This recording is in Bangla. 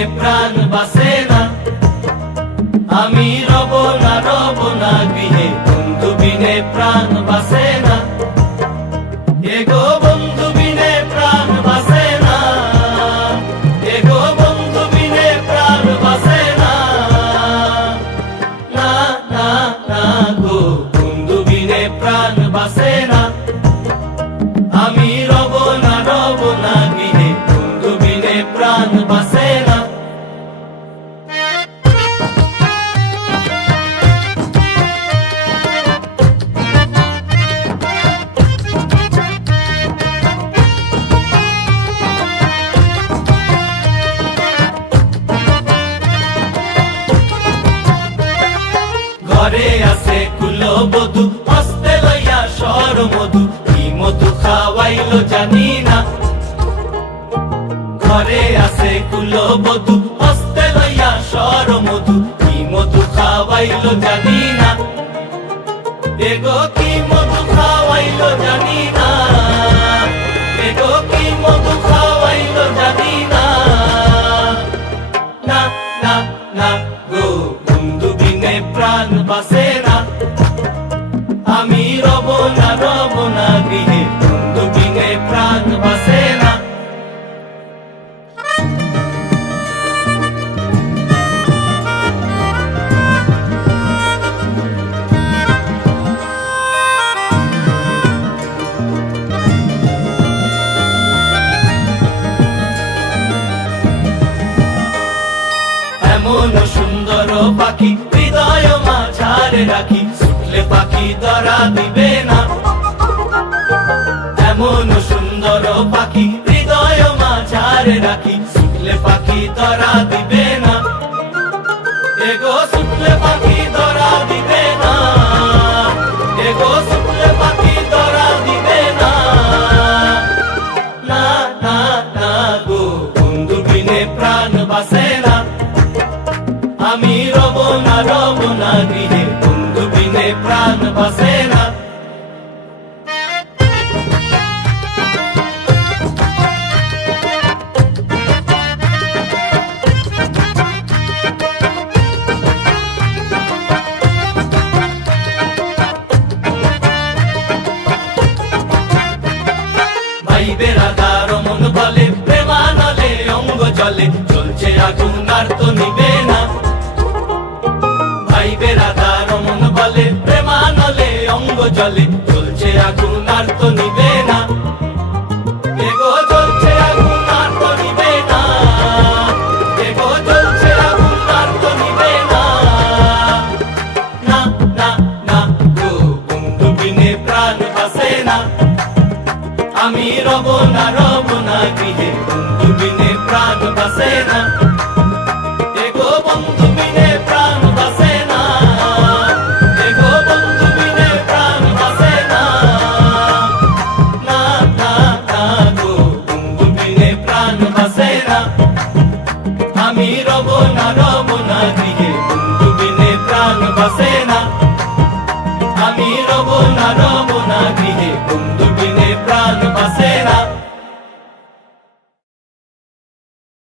বিনে প্রাণ বাসে না, আমি রব না গৃহে, বন্ধু বিনে প্রাণ বাসে না, এগো বন্ধু বিনে প্রাণ বাসে না, এগো বন্ধু বিনে প্রাণ বাসে না, না না না গো বন্ধু বিনে প্রাণ বাসে না, আমি রব না গৃহে, বন্ধু বিনে প্রাণ বাসে না। ঘরে আছে কুলবধূ, হস্তে লইয়া সর মধু, কি মধু খাওয়াইলো জানি না। ঘরে আছে কুলবধূ, হস্তে লইয়া সর মধু, কি মধু খাওয়াইলো জানি না, এগো কি মধু খাওয়াইলো জানি না, এগো কি মধু খাওয়াইলো জানি না, না না না গো বন্ধু বিনে প্রাণ বাসে না, আমি রব না গৃহে, বন্ধু বিনে প্রাণ বাসে না। এমন সুন্দর পাখি হৃদয় মাঝারে রাখি, ছুটলে পাখি ধরা দিবে না। এমন সুন্দর পাখি হৃদয় মাঝারে রাখি, ছুটলে পাখি ধরা দিবে না, এগো ছুটলে পাখি ধরা দিবে না, এগো ছুটলে পাখি ধরা দিবে না, না না না গো বন্ধু বিনে প্রাণ বাসে না, আমি রব না গৃহে, বন্ধু বিনে প্রাণ বাসে না। ভাই বেড়াদার মন বলে, প্রেমানলে অঙ্গ জলে, চলছে আগুন আর তো নিবে না। ভাই বেড়াদার মন বলে, প্রেমানলে অঙ্গ জলে, চলছে আগুন আর তো নিবে না, এগো চলছে আগুন আর তো নিবে না, এগো চলছে আগুন আর তো নিবে না, না না না গো বন্ধু বিনে প্রাণ বাসে না, আমি রব না গৃহে, বন্ধু বিনে প্রাণ বাসে না।